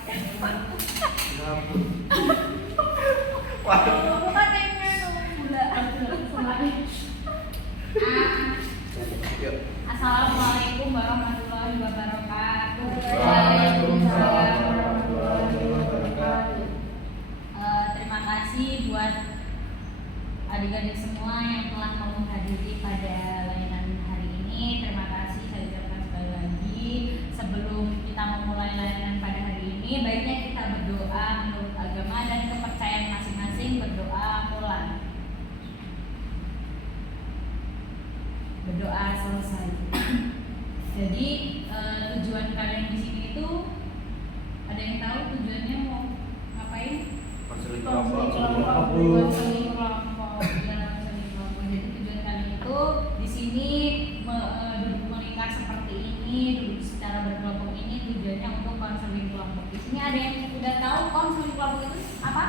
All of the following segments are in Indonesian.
Assalamualaikum warahmatullahi wabarakatuh. Waalaikumsalam warahmatullahi wabarakatuh. Terima kasih buat adik-adik semua yang telah mau menghadiri pada layanan hari ini. Terima kasih saya ucapkan sekali lagi. Sebelum kita memulai layanan pada hari ini, baiknya kita berdoa menurut agama dan kepercayaan masing-masing. Berdoa mulai. Berdoa selesai. Jadi tujuan kalian di sini itu ada yang tahu tujuannya mau ngapain? Konseling Konseling kelompok. Jadi tujuan kalian itu di sini duduk melingkar seperti ini, duduk secara berkelompok ini tujuannya untuk konseling kelompok. Di sini ada yang sudah tahu konseling kelompok itu apa?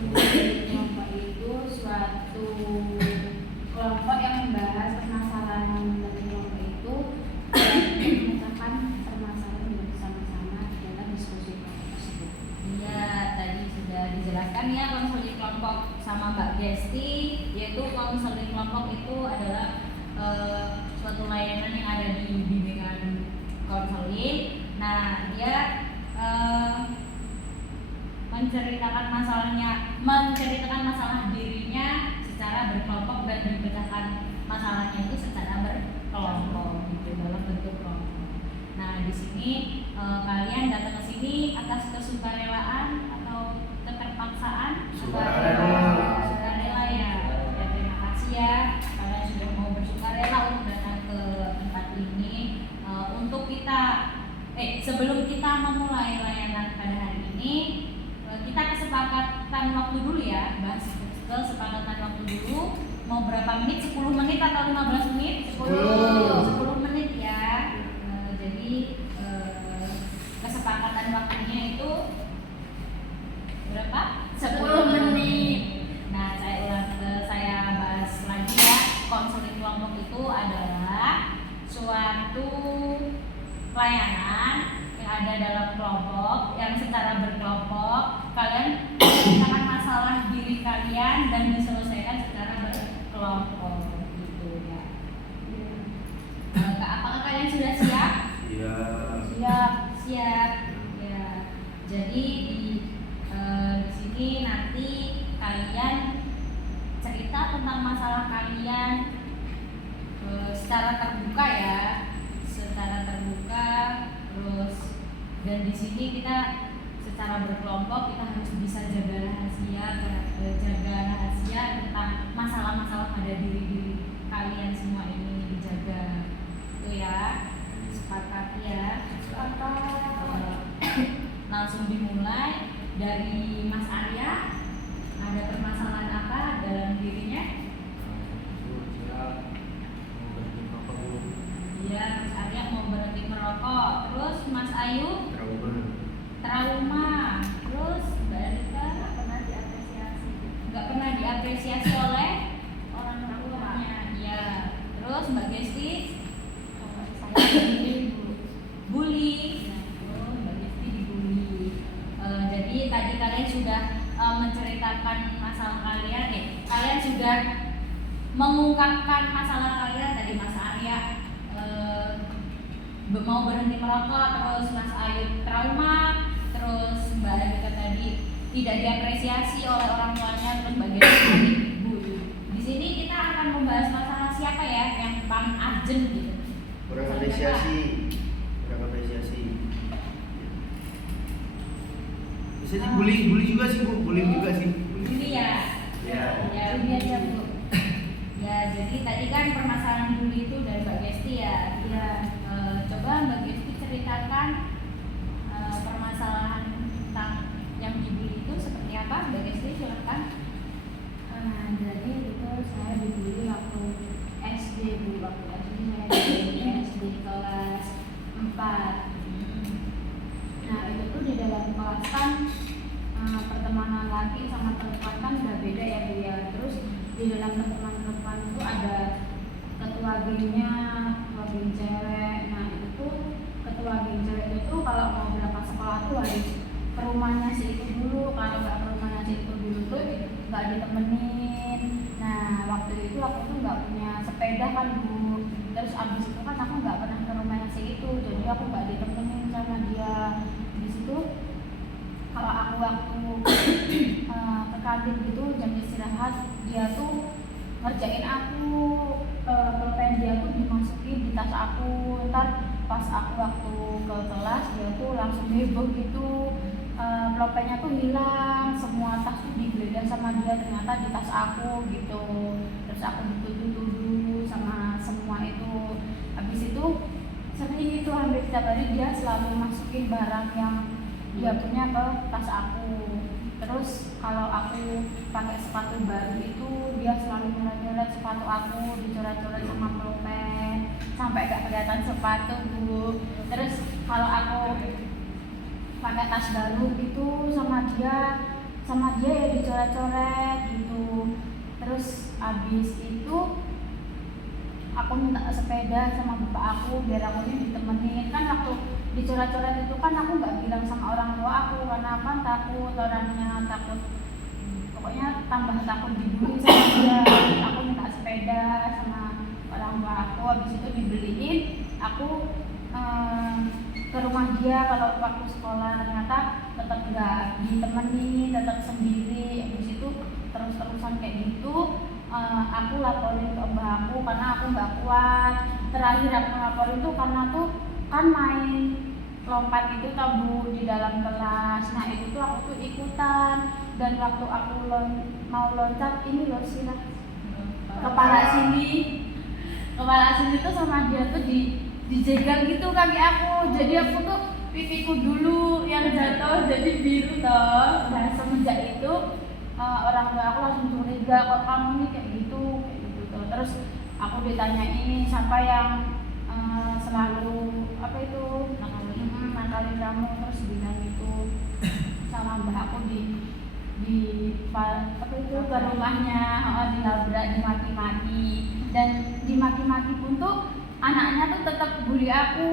Konseling kelompok itu suatu kelompok yang membahas permasalahan dari kelompok itu dan memecahkan permasalahan bersama-sama dalam diskusi kelompok tersebut. Iya, tadi sudah dijelaskan ya konseling kelompok sama Mbak Gesti, yaitu konseling kelompok itu adalah suatu layanan yang ada di bimbingan konseling. Nah, dia menceritakan masalah dirinya secara berkelompok dan dipecahkan masalahnya itu secara berkelompok gitu dalam bentuk kelompok. Nah, di sini kalian datang ke sini atas kesukarelaan atau keterpaksaan? Sukarela ya. Ya, terima kasih ya kalian sudah mau bersukarela untuk datang ke tempat ini. Untuk kita sebelum kita memulai layanan pada hari ini, kita kesepakatan waktu dulu ya, bahas kesepakatan waktu dulu. Mau berapa menit? 10 menit atau 15 menit? 10 menit ya. Jadi kesepakatan waktunya itu berapa? 10 menit. Nah, saya bahas lagi ya. Konseling kelompok itu adalah suatu pelayanan yang ada dalam kelompok, yang secara berkelompok kalian menceritakan masalah diri kalian dan diselesaikan secara berkelompok gitu ya. Apakah kalian sudah siap? Iya. Siap ya. Jadi di sini nanti kalian cerita tentang masalah kalian secara terbuka ya, terus dan di sini kita secara berkelompok kita harus bisa jaga rahasia tentang masalah-masalah pada diri kalian semua ini dijaga. Itu ya. Sepakat ya. Langsung dimulai dari Mas Arya. Ada permasalahan apa dalam dirinya? Iya, Mas Arya mau berhenti merokok. Terus Mas Ayu? Trauma. Terus Mbak Erika? Nggak pernah diapresiasi oleh orang tuanya. Iya. Terus Mbak Gesti? Bully. Oh, Mbak Gesti dibully. Jadi tadi kalian sudah menceritakan masalah kalian. Kalian sudah mengungkapkan masalah kalian. Tadi Mas Arya mau berhenti merokok, terus Mas Ayu trauma, terus Mbak Erika tadi tidak diapresiasi oleh orang tuanya, terus bagian tadi bully. Di sini kita akan membahas masalah siapa ya yang paling urgent gitu. Kurang apresiasi. Bisa dibully juga sih Bu, bullying juga sih. Bully ya. Ya, bully aja Bu. Ya, jadi tadi kan permasalahan bully itu dari Mbak Gesti ya. Iya. Coba Mbak Gesti ceritakan permasalahan tentang yang dibully itu seperti apa? Mbak Gesti silakan. Jadi itu saya dibully waktu SD Bu. Waktu SD saya dibully SD kelas 4. Nah, itu tuh di dalam kelas kan pertemanan laki sama perempuan kan udah beda ya Bu ya. Terus di dalam pertemanan itu ada ketua gengnya, ketua geng cewek. Nah, itu tuh ketua geng cewek itu kalau mau berangkat sekolah tuh harus ke rumahnya si itu dulu. Kalau nggak ke rumahnya si itu dulu tuh nggak ditemenin. Nah waktu itu aku tuh nggak punya sepeda kan Bu. Terus abis itu kan aku nggak pernah ke rumahnya si itu, jadi aku nggak ditemenin sama dia. Di situ kalau aku waktu ke kantin gitu jam istirahat, dia tuh ngerjain aku, pulpen dia tuh dimasukin di tas aku. Ntar pas aku waktu ke kelas dia tuh langsung heboh gitu, pulpennya tuh hilang, semua tas tuh digeledah sama dia, ternyata di tas aku gitu. Terus aku dituduh-tuduh sama semua itu. Habis itu sering itu hampir setiap hari dia selalu masukin barang yang dia punya ke tas aku. Terus kalau aku pakai sepatu baru itu dia selalu nyoret-nyoret sepatu aku, dicoret-coret sama pulpen sampai gak kelihatan sepatu Bu. Terus kalau aku pakai tas baru itu sama dia ya dicoret-coret gitu. Terus habis itu aku minta sepeda sama bapak aku biar aku ini ditemenin. Kan waktu dicoret-coret itu kan aku nggak bilang sama orang tua aku karena kan takut orangnya, takut pokoknya tambah takut dibully sama dia. Aku minta sepeda sama orang tua aku, habis itu dibeliin. Aku ke rumah dia kalau waktu sekolah, ternyata tetap nggak ditemenin, tetap sendiri. Habis itu terus-terusan kayak gitu. Aku laporin ke mbak aku karena aku nggak kuat. Terakhir aku laporin tuh karena tuh kan main lompat itu tabu di dalam kelas. Nah itu tuh aku tuh ikutan, dan waktu aku mau loncat ini loh sila kepala sini tuh sama dia tuh dijegal gitu kaki aku. Jadi aku tuh pipiku dulu yang jatuh jadi biru toh. Nah semenjak itu orang tua aku langsung curiga, kok kamu nih kayak gitu toh. Terus aku ditanyain siapa yang selalu apa itu nakalin kamu. Terus bilang itu sama mbak aku di apa itu ke rumahnya, dilabrak, dimaki-maki. Dan dimaki-maki pun tuh anaknya tuh tetap bully aku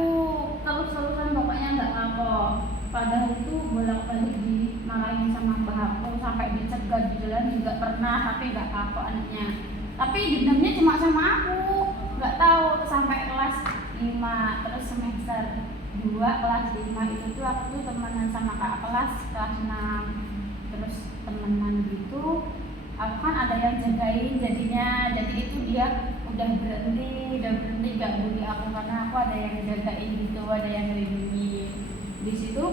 terus-terusan, pokoknya nggak kapok. Padahal itu bolak-balik dimarahin sama mbak aku, sampai dicegat di jalan juga pernah, tapi nggak kapok anaknya. Tapi dendamnya cuma sama aku, nggak tahu sampai kelas 5. Terus semester 2 kelas 5 itu tuh aku tuh temenan sama kakak kelas 6. Terus temenan gitu, aku kan ada yang jagain jadinya. Jadi itu dia udah berhenti gak bully aku karena aku ada yang jagain gitu, ada yang ngelindungi. Di situ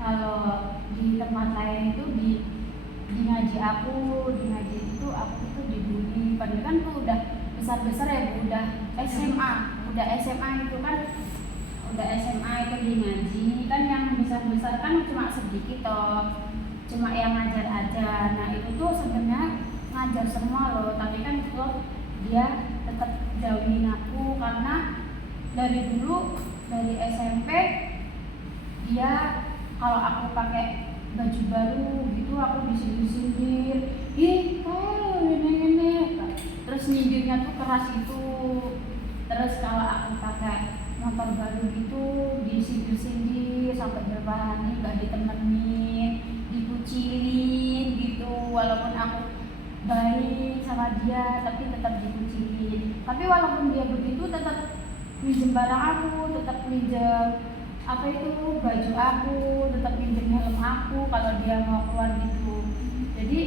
kalau di tempat lain itu di ngaji itu aku itu dibully. Padahal kan tuh udah besar ya Bu, udah SMA itu kan, udah SMA itu di ngaji kan, yang besar kan cuma sedikit toh, cuma yang ngajar aja. Nah itu tuh sebenarnya ngajar semua loh, tapi kan itu dia tetap jauhin aku karena dari dulu, dari SMP dia kalau aku pakai baju baru gitu aku disindir, ini. Terus nyindirnya tuh keras itu. Terus kalau aku pakai motor baru gitu disindir-sindir sampai berbahan, nggak ditemenin, dikucilin gitu. Walaupun aku baik sama dia tapi tetap dikucilin. Tapi walaupun dia begitu tetap minjem barang aku, tetap minjem apa itu baju aku, tetap minjem helm aku kalau dia mau keluar gitu. Jadi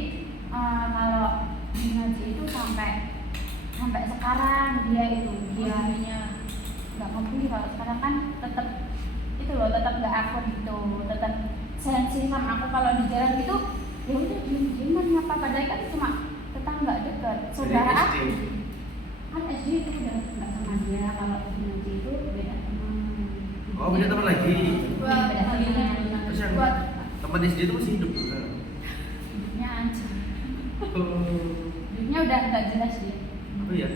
kalau di ngaji itu sampai sekarang dia nggak mau beli. Kalau sekarang kan tetap itu loh, tetap nggak akur gitu, tetap sensi sama aku. Kalau di jalan gitu ya udah diem-dieman ngapa, padahal kan cuma tetangga dekat, saudara aku kan. SD itu udah nggak sama dia. Kalau di ngaji itu beda teman. Oh beda teman lagi. Beda teman. Terus yang teman SD itu masih hidup juga? Hidupnya hancur. Hidupnya udah nggak jelas dia. Oh iya.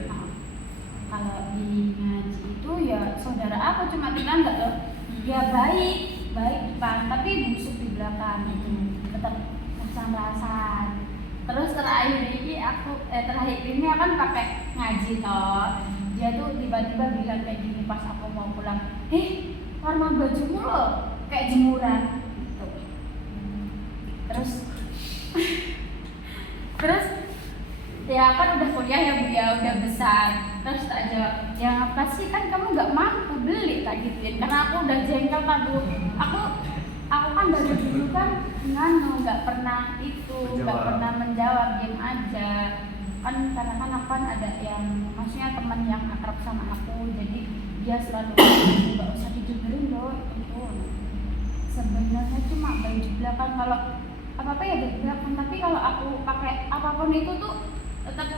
Kalau di ngaji itu ya saudara aku, cuma tetangga loh. Dia baik depan tapi busuk di belakang gitu, tetap rasan-rasan. Terus terakhir ini aku kan pakai ngaji toh. Dia tuh tiba-tiba bilang kayak gini pas aku mau pulang, warna bajumu loh kayak jemuran gitu. Terus terus ya kan udah kuliah ya Bu ya, udah besar. Terus tak jawab, ya apa sih, kan kamu nggak mampu beli, tak gituin. Karena aku udah jengkel kan Bu. Aku kan dari dulu kan nggak pernah nggak pernah menjawab, diam aja. Kan karena kan aku kan ada yang maksudnya teman yang akrab sama aku, jadi dia selalu nggak usah didengerin loh itu. Sebenarnya cuma bayi di belakang, kalau apa ya di belakang, tapi kalau aku pakai apapun itu tuh tetap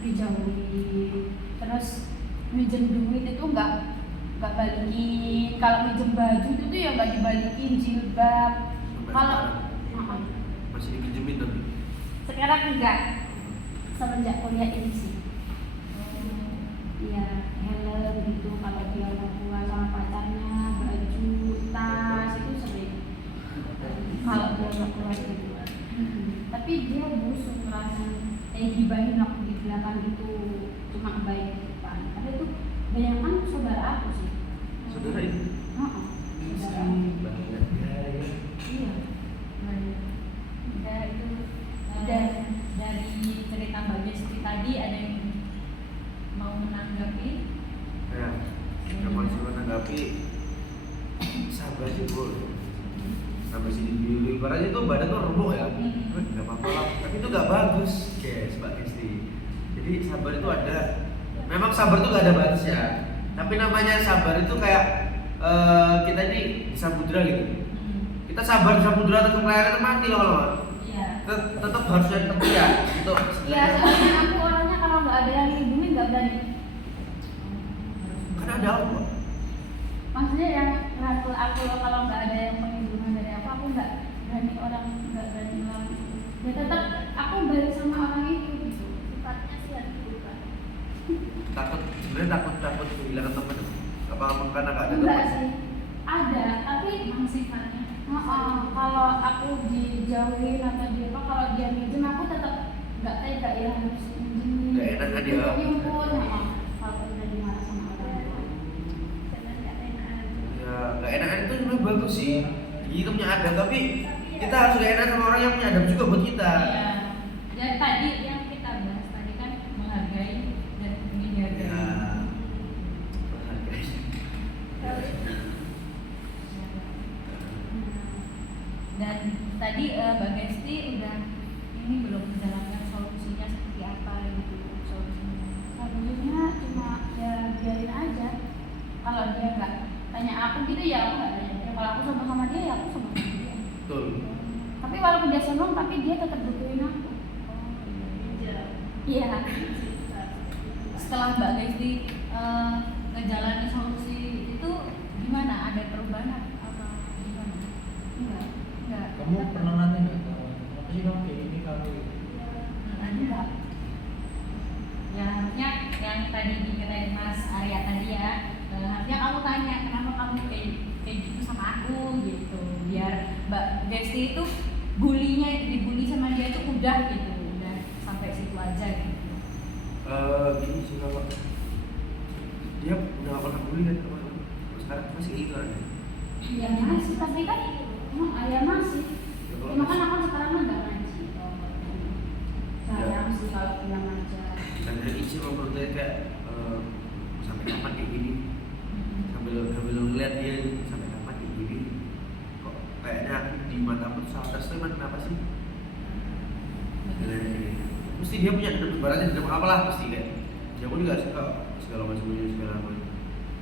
dijauhi. Terus minjem duit itu nggak balikin. Kalau minjem baju itu tuh ya nggak dibalikin. Jilbab kalau masih dipinjemin tapi sekarang enggak, semenjak kuliah ini sih. Iya, helm gitu kalau dia udah tua sama pacarnya, baju, tas itu sering. Kalau dia udah tua gitu. Tapi dia busuk ngerasa gibahin aku di belakang itu, cuma baik di depan. Tapi itu kebanyakan saudara aku sih. saudara itu Saudara. banget ya. Iya. Udah itu dari cerita Mbak Desti tadi ada yang mau menanggapi? Ya, yang masih menanggapi sabar sih Bu. Sampai sini dulu, ibaratnya tuh badan tuh remuk ya, nggak apa-apa lah. Tapi itu nggak bagus, guys, Mbak Desti. Jadi sabar itu ada. Memang sabar itu nggak ada batasnya. Tapi namanya sabar itu kayak kita ini di samudra gitu. Kita sabar di samudra tetap layar itu mati loh. Iya. Tetap harus ada tepian untuk. Iya, soalnya aku orangnya kalau nggak ada yang lindungi nggak berani. Karena ada Allah. Maksudnya yang rangkul aku kalau nggak ada yang perlindungan dari aku nggak berani ngelakuin. Ya tetap aku balik sama orang itu gitu. Sifatnya sih harus berubah. Sebenarnya takut kehilangan teman. Apa karena nggak ada Enggak teman? sih, ada, tapi Emang sifatnya. kalau aku dijauhin atau dia apa, kalau dia minjem aku tetap nggak tega ya, harus minjemin. Nggak enak kan dia? Nyumpul, kalau udah dimarah sama orang tua. Karena nggak enak. Ya nggak enakan itu sebenarnya bagus sih. Kita punya adab, tapi kita harus gak enak sama orang yang punya adab juga buat kita. Iya. Dan tadi yang kita bahas tadi kan menghargai dan menjaga. Ya. Menghargai. Dan tadi Mbak Desti udah ini belum menjalankan solusinya seperti apa gitu solusinya. Solusinya cuma ya biarin aja. Kalau dia nggak tanya aku gitu ya aku nggak tanya dia. Kalau aku sama dia ya aku sama dia. Betul. Tapi walaupun dia sombong, tapi dia tetap butuhin aku. Iya. Setelah Mbak Desti ngejalanin solusi itu gimana? Ada perubahan apa gimana? Enggak. Kamu pernah nanya nggak kenapa sih kamu kayak gini kamu? Enggak. Ya harusnya yang tadi dikirain Mas Arya tadi ya, harusnya kamu tanya kenapa kamu kayak gitu sama aku gitu, biar Mbak Desti itu dibully sama dia itu udah gitu, udah sampai situ aja gitu. Gini sih kalau dia udah gak pernah bully kan teman-teman. Sekarang masih gitu orangnya. Ya masih, tapi kan emang ayah masih. Cuma kan aku sekarang kan nggak ngaji. Sayang sih kalau pulang aja. Dan dari Ici menurut saya kayak sampai kapan kayak gini, sambil ngeliat dia sampai kapan kayak gini, kok kayaknya di matamu tuh salah terus teman kenapa sih? Mesti dia punya dendam, ibaratnya dendam apalah pasti kayak ya aku juga suka segala macam.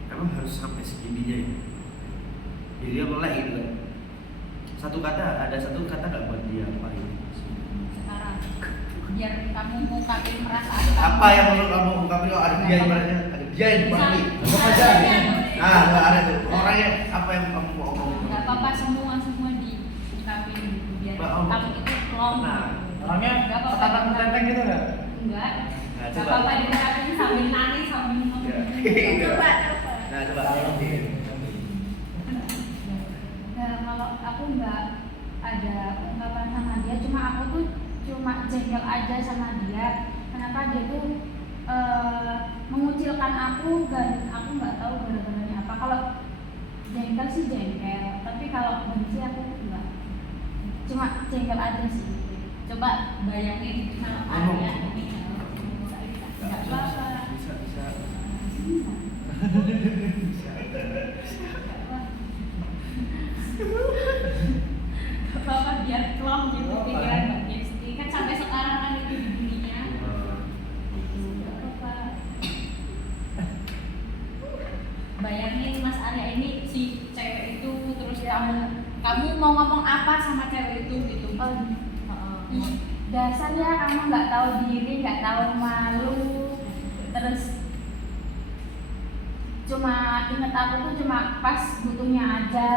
Emang harus sampai segininya ya? Jadi dia melek gitu kan. Ada satu kata nggak buat dia apa ini? Sekarang biar kamu ngungkapin perasaan Apa yang perlu kamu ungkapin kalau ada dia ibaratnya? Ada dia yang balik. Apa aja? Nah, nggak ada tuh. Orangnya apa yang kamu mau ngomong? nggak apa-apa semua diungkapin gitu biar Mbak, Allah. kamu itu plong. Nah, Orangnya Nggak apa-apa. tetap gitu nggak? Enggak. Nah, Nggak coba. apa-apa diungkapin sambil nangis sambil ngomong. Ya. Nah, coba. Nah, kalau aku nggak ada ungkapan sama dia, cuma aku tuh cuma jengkel aja sama dia. Kenapa dia tuh mengucilkan aku dan aku nggak tahu gara-garanya apa. Kalau jengkel sih jengkel, tapi kalau benci aku enggak, cuma jengkel aja sih. Coba bayangin kalau kalian ini nggak apa-apa. Bisa. Bisa. Gak apa-apa biar plong gitu pikiran Mbak Desti kan sampai sekarang kan itu di dunia gak apa-apa. Bayangin Mas Arya ini si cewek itu terus kamu mau ngomong apa sama cewek itu gitu. Ih, dasarnya kamu nggak tahu diri, nggak tahu malu, terus cuma inget aku tuh cuma pas butuhnya aja.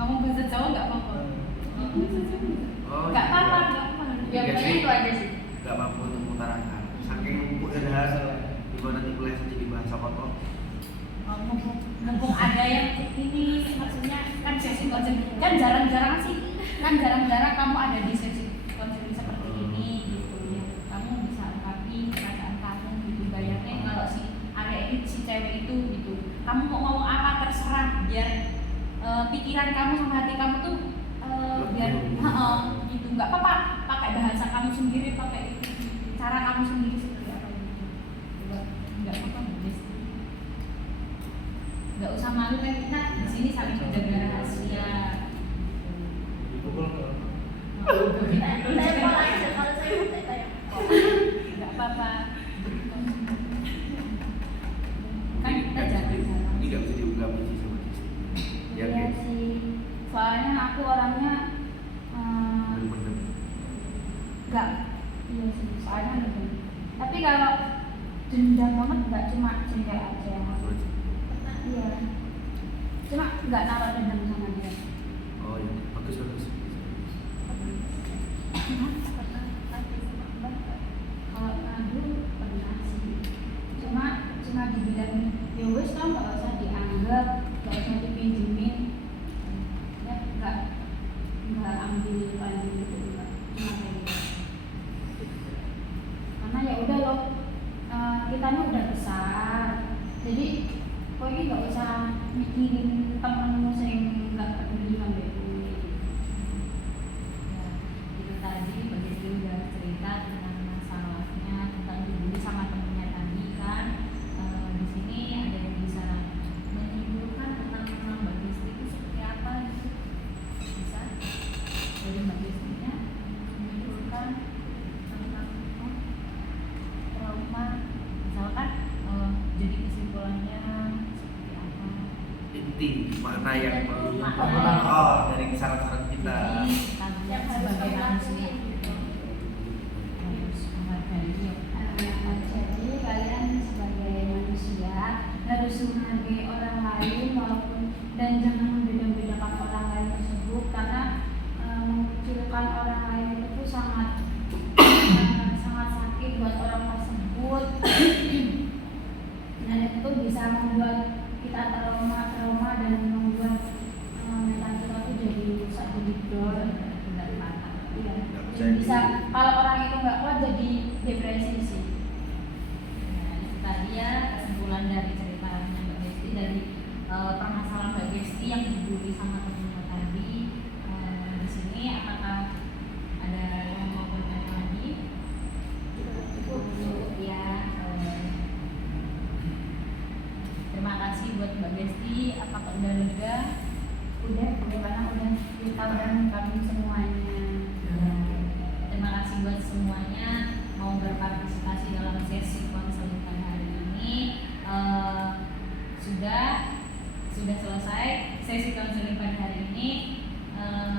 Ngomong bahasa Jawa nggak apa-apa. Oh, Nggak iya. apa-apa, nggak apa-apa. Ya pokoknya itu aja sih. Gak mampu untuk mengutarakan. Saking numpuk dari hasil. Gimana nanti kuliah jadi bahasa kotor? Mumpung ada yang ini maksudnya kan sesi konseling kan jarang-jarang kamu ada di sesi konseling seperti ini gitu ya, kamu bisa ungkapin perasaan kamu gitu. Bayangin kalau si Arya ini si cewek itu gitu, kamu mau ngomong apa terserah biar pikiran kamu sama hati kamu tuh biar gitu, nggak apa-apa pakai bahasa kamu sendiri, pakai itu cara kamu sendiri seperti apa gitu. Coba nggak apa-apa guys. Nggak usah malu kan, kita di sini saling menjaga rahasia. Dipukul ke Saya pola aja kalau saya mau tanya. Nggak apa-apa. Kan kita jarang-jarang. Ini gak bisa diungkapin sih sama Desti. Ya, Iya guys. sih, soalnya aku orangnya Bener-bener. nggak, iya sih, soalnya bener. Tapi kalau dendam banget nggak, cuma jengkel aja. Langsung aja. Iya, cuma nggak naruh dendam sama dia. Oh iya, bagus. Kalau ngadu pernah sih, cuma dibilang ya wes tau nggak usah dianggap, nggak usah dipinjemin, ya nggak ambil itu enggak, cuma kayak gitu. Karena ya udah loh, kitanya udah besar, jadi pokoknya nggak usah mikirin temenmu yang nggak peduli sama gue. Ya, itu tadi Mbak Desti udah cerita tentang masalahnya, tentang dibully sama temennya tadi kan. Di sini ada yang bisa menyimpulkan tentang Mbak Desti itu seperti apa gitu? Bisa dari Mbak Destinya menyimpulkan tentang trauma, misalkan jadi kesimpulannya seperti apa? Inti makna yang perlu Makna. dari saran-saran kita. Jadi kalian sebagai manusia harus menghargai ya. Jadi kalian sebagai manusia harus menghargai orang lain walaupun, dan jangan membeda-bedakan orang lain tersebut, karena mengucilkan orang lain itu sangat sakit buat orang tersebut. Dan itu bisa membuat kita trauma dan membuat mental kita tuh jadi rusak, jadi down. Iya. Jadi bisa kalau orang itu nggak kuat jadi depresi sih. Nah, itu tadi ya kesimpulan dari ceritanya Mbak Desti, dari permasalahan Mbak Desti yang dibully sama temennya tadi. Di sini apakah ada yang mau bertanya lagi? Cukup ya. Terima kasih buat Mbak Desti. Apakah udah lega? Udah, karena udah kita udah mengungkapin semuanya. Terima kasih buat semuanya mau berpartisipasi dalam sesi konseling pada hari ini. Sudah selesai sesi konseling pada hari ini.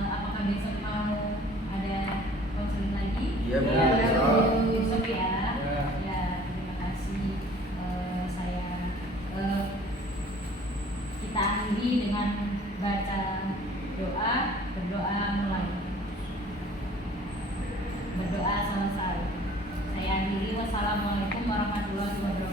Apakah besok mau ada konseling lagi? Iya, Bu. Iya, Besok. Besok ya. Ya. Ya, terima kasih. Kita akhiri dengan baca berdoa mulai. Berdoa selesai. Saya akhiri. Wassalamualaikum warahmatullahi wabarakatuh.